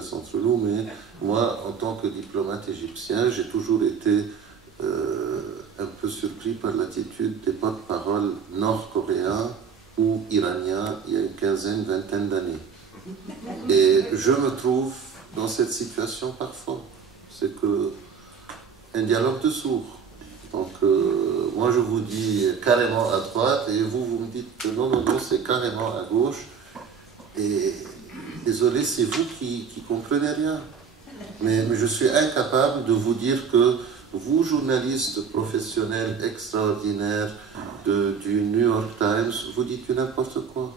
reste entre nous, mais moi, en tant que diplomate égyptien, j'ai toujours été un peu surpris par l'attitude des porte-paroles nord-coréens ou iraniens il y a une quinzaine, vingtaine d'années. Et je me trouve dans cette situation parfois. C'est que un dialogue de sourds. Donc, moi, je vous dis carrément à droite, et vous, vous me dites que non, non, non, c'est carrément à gauche. Et désolé, c'est vous qui comprenez rien. Mais je suis incapable de vous dire que vous, journalistes professionnels extraordinaires du New York Times, vous dites que n'importe quoi.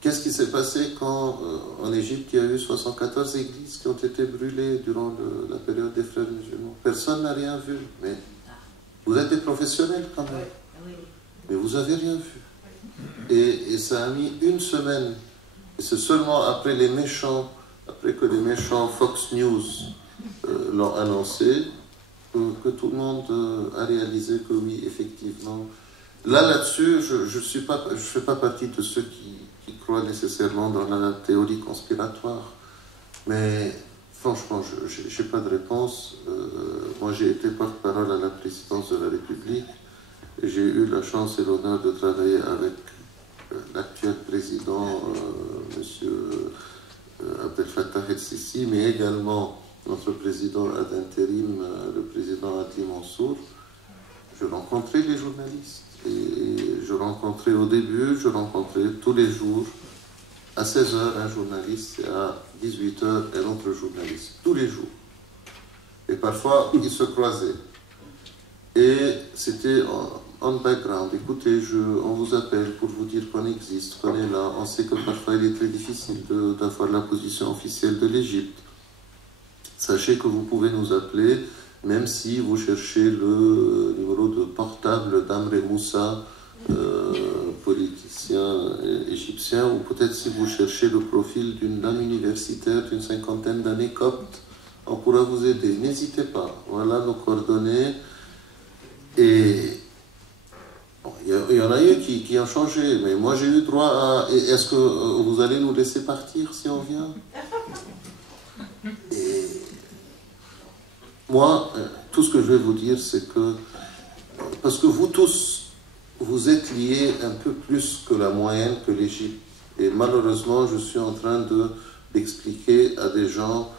Qu'est-ce qui s'est passé quand, en Égypte, il y a eu 74 églises qui ont été brûlées durant la période des frères musulmans? Personne n'a rien vu. Mais vous êtes des professionnels quand même. Mais vous n'avez rien vu. Et ça a mis une semaine. Et c'est seulement après que les méchants Fox News l'ont annoncé, que tout le monde a réalisé que oui, effectivement. Là-dessus, je ne fais pas partie de ceux qui croient nécessairement dans la théorie conspiratoire. Mais franchement, je n'ai pas de réponse. Moi, j'ai été porte-parole à la présidence de la République. J'ai eu la chance et l'honneur de travailler avec l'actuel président, M. Abdel Fattah el-Sisi, mais également notre président ad intérim, le président Hadi Mansour. Je rencontrais les journalistes. Et je rencontrais au début, tous les jours, à 16h un journaliste et à 18h un autre journaliste, tous les jours. Et parfois, ils se croisaient. Et c'était en background. Écoutez, on vous appelle pour vous dire qu'on existe, qu'on est là. On sait que parfois il est très difficile d'avoir la position officielle de l'Égypte. Sachez que vous pouvez nous appeler, même si vous cherchez le numéro de portable d'Amr Moussa, politicien égyptien, ou peut-être si vous cherchez le profil d'une dame universitaire d'une cinquantaine d'années copte, on pourra vous aider. N'hésitez pas. Voilà nos coordonnées. Et bon, il y en a eu qui ont changé, mais moi j'ai eu droit à... Est-ce que vous allez nous laisser partir si on vient? Et moi, tout ce que je vais vous dire, c'est que, parce que vous tous, vous êtes liés un peu plus que la moyenne, que l'Égypte. Et malheureusement, je suis en train d'expliquer à des gens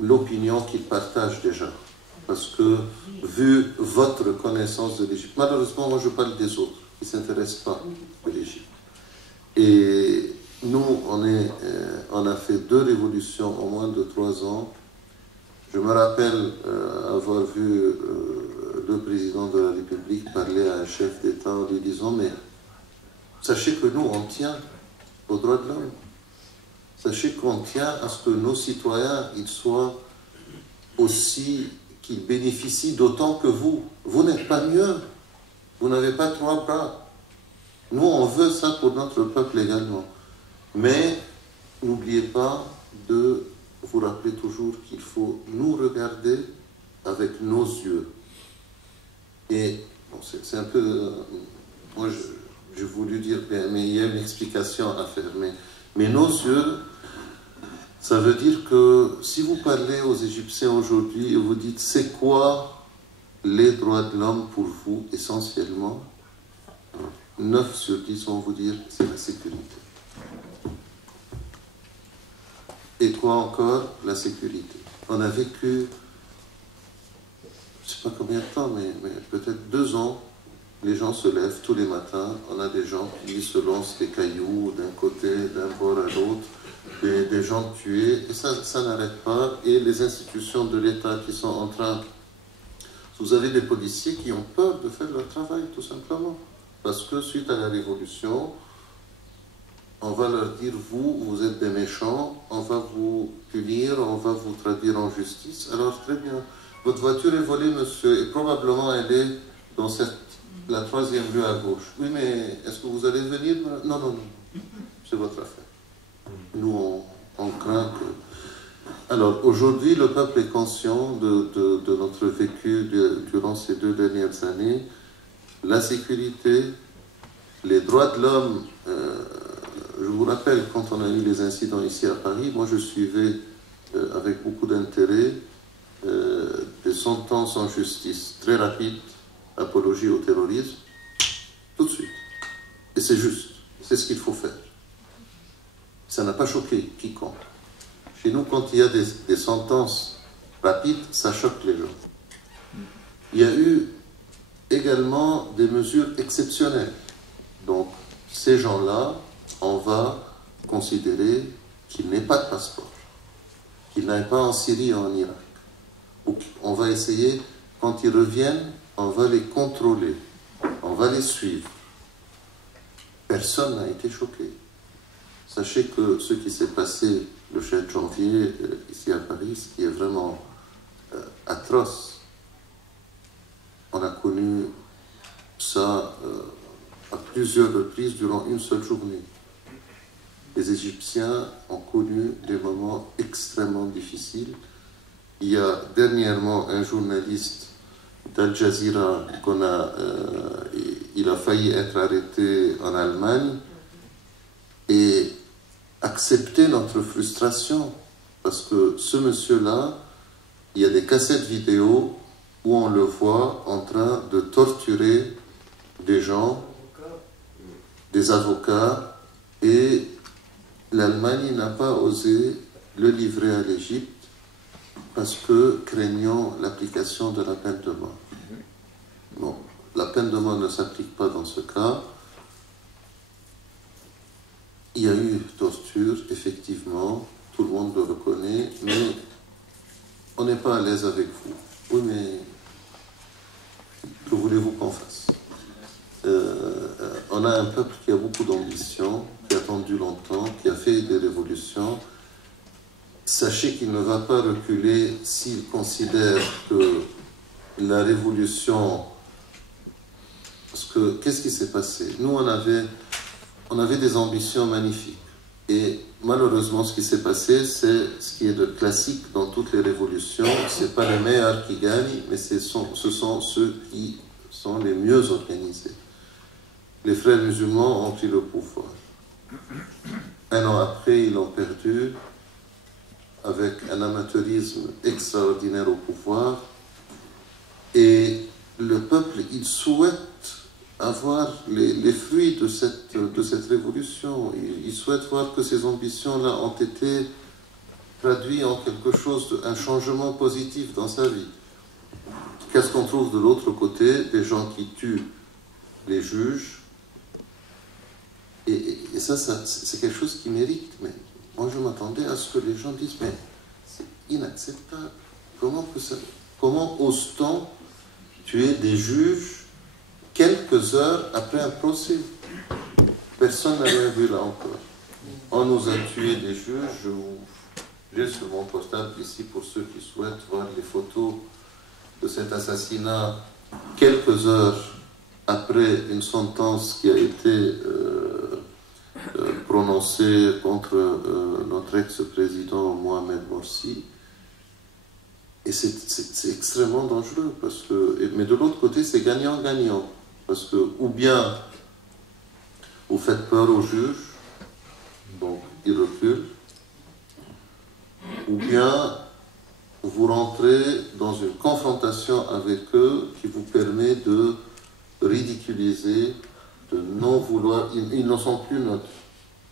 l'opinion qu'ils partagent déjà. Parce que, vu votre connaissance de l'Égypte, malheureusement, moi je parle des autres, qui ne s'intéressent pas de l'Égypte. Et nous, on a fait 2 révolutions en moins de 3 ans. Je me rappelle avoir vu le président de la République parler à un chef d'État en lui disant « Mais sachez que nous, on tient aux droits de l'homme. Sachez qu'on tient à ce que nos citoyens, ils soient aussi, qu'ils bénéficient d'autant que vous. Vous n'êtes pas mieux. Vous n'avez pas 3 bras. Nous, on veut ça pour notre peuple également. Mais n'oubliez pas de vous rappeler toujours qu'il faut nous regarder avec nos yeux. Et bon, c'est un peu... moi, j'ai voulu dire, mais il y a une explication à faire. Mais nos yeux, ça veut dire que si vous parlez aux Égyptiens aujourd'hui et vous dites c'est quoi les droits de l'homme pour vous, essentiellement, 9 sur 10 vont vous dire c'est la sécurité. Et quoi encore? La sécurité. On a vécu, je ne sais pas combien de temps, mais peut-être 2 ans, les gens se lèvent tous les matins, on a des gens qui se lancent des cailloux d'un côté, d'un bord à l'autre, des gens tués, et ça n'arrête pas, et les institutions de l'État qui sont en train... Vous avez des policiers qui ont peur de faire leur travail, tout simplement, parce que suite à la révolution, on va leur dire, vous êtes des méchants, on va vous punir, on va vous traduire en justice. Alors très bien, votre voiture est volée, monsieur, et probablement elle est dans la 3e rue à gauche. Oui, mais est-ce que vous allez venir? Non, non, non, c'est votre affaire. Nous, on craint que... Alors, aujourd'hui, le peuple est conscient de notre vécu durant ces 2 dernières années. La sécurité, les droits de l'homme, je vous rappelle, quand on a eu les incidents ici à Paris, moi je suivais avec beaucoup d'intérêt des sentences en justice très rapides, apologie au terrorisme, tout de suite. Et c'est juste, c'est ce qu'il faut faire. Ça n'a pas choqué quiconque. Chez nous, quand il y a des sentences rapides, ça choque les gens. Il y a eu également des mesures exceptionnelles. Donc, ces gens-là, on va considérer qu'ils n'aient pas de passeport, qu'ils n'aillent pas en Syrie ou en Irak. On va essayer, quand ils reviennent, on va les contrôler, on va les suivre. Personne n'a été choqué. Sachez que ce qui s'est passé le 7 janvier ici à Paris, ce qui est vraiment atroce, on a connu ça à plusieurs reprises durant une seule journée. Les Égyptiens ont connu des moments extrêmement difficiles. Il y a dernièrement un journaliste d'Al Jazeera il a failli être arrêté en Allemagne et accepter notre frustration parce que ce monsieur-là, il y a des cassettes vidéo où on le voit en train de torturer des gens, des avocats, et l'Allemagne n'a pas osé le livrer à l'Égypte parce que craignant l'application de la peine de mort. Bon, la peine de mort ne s'applique pas dans ce cas. Il y a eu torture, effectivement, tout le monde le reconnaît, mais on n'est pas à l'aise avec vous. Oui, mais que voulez-vous qu'on fasse? On a un peuple qui a beaucoup d'ambition, qui a attendu longtemps, qui a fait des révolutions. Sachez qu'il ne va pas reculer s'il considère que la révolution... Parce que, qu'est-ce qui s'est passé? Nous, on avait des ambitions magnifiques. Et malheureusement, ce qui s'est passé, c'est ce qui est de classique dans toutes les révolutions. Ce n'est pas les meilleurs qui gagnent, mais ce sont ceux qui sont les mieux organisés. Les frères musulmans ont pris le pouvoir. Un an après, ils l'ont perdu avec un amateurisme extraordinaire au pouvoir. Et le peuple, il souhaite avoir les fruits de cette révolution. Il souhaite voir que ces ambitions-là ont été traduites en quelque chose, un changement positif dans sa vie. Qu'est-ce qu'on trouve de l'autre côté? Des gens qui tuent les juges. Et ça c'est quelque chose qui mérite. Mais moi, je m'attendais à ce que les gens disent, mais c'est inacceptable. Comment ose-t-on tuer des juges quelques heures après un procès? Personne n'a rien vu là encore. On nous a tué des juges. J'ai sur mon portable ici, pour ceux qui souhaitent voir les photos de cet assassinat, quelques heures après une sentence qui a été prononcée contre notre ex-président Mohamed Morsi. Et c'est extrêmement dangereux, mais de l'autre côté, c'est gagnant-gagnant. Parce que, ou bien, vous faites peur aux juges, donc ils reculent, ou bien, vous rentrez dans une confrontation avec eux qui vous permet de ridiculiser, de non vouloir, ils ne sont plus neutres.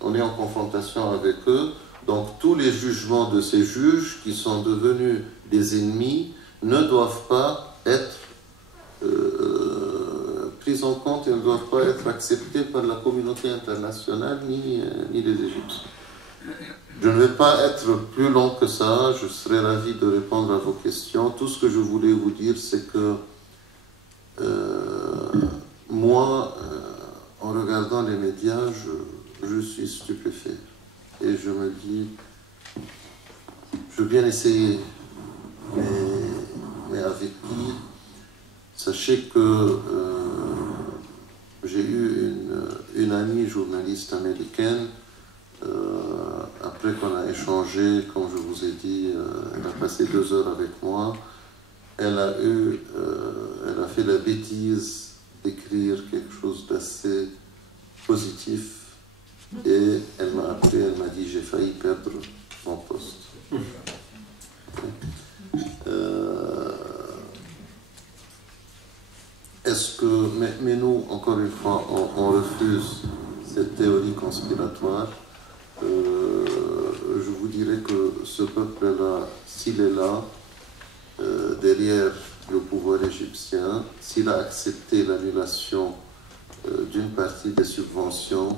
On est en confrontation avec eux, donc tous les jugements de ces juges qui sont devenus des ennemis ne doivent pas être pris en compte et ne doivent pas être acceptés par la communauté internationale ni les Égyptiens. Je ne vais pas être plus long que ça, je serai ravi de répondre à vos questions. Tout ce que je voulais vous dire, c'est que moi, en regardant les médias, je suis stupéfait. Et je me dis, je veux bien essayer, mais avec qui? Sachez que j'ai eu une amie journaliste américaine, après qu'on a échangé, comme je vous ai dit, elle a passé 2 heures avec moi, elle a fait la bêtise d'écrire quelque chose d'assez positif Et elle m'a appelé, elle m'a dit, j'ai failli perdre mon poste. Est-ce que, mais nous, encore une fois, on refuse cette théorie conspiratoire. Je vous dirais que ce peuple-là, s'il est là, derrière le pouvoir égyptien, s'il a accepté l'annulation d'une partie des subventions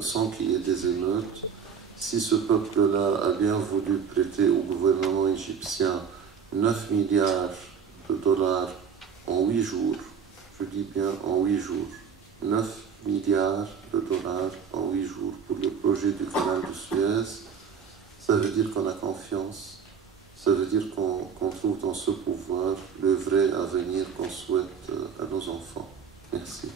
sans qu'il y ait des émeutes, si ce peuple-là a bien voulu prêter au gouvernement égyptien 9 milliards de dollars en 8 jours, je dis bien en 8 jours, 9 milliards de dollars en 8 jours pour le projet du canal de Suez, ça veut dire qu'on a confiance, ça veut dire qu'on trouve dans ce pouvoir le vrai avenir qu'on souhaite à nos enfants. Merci.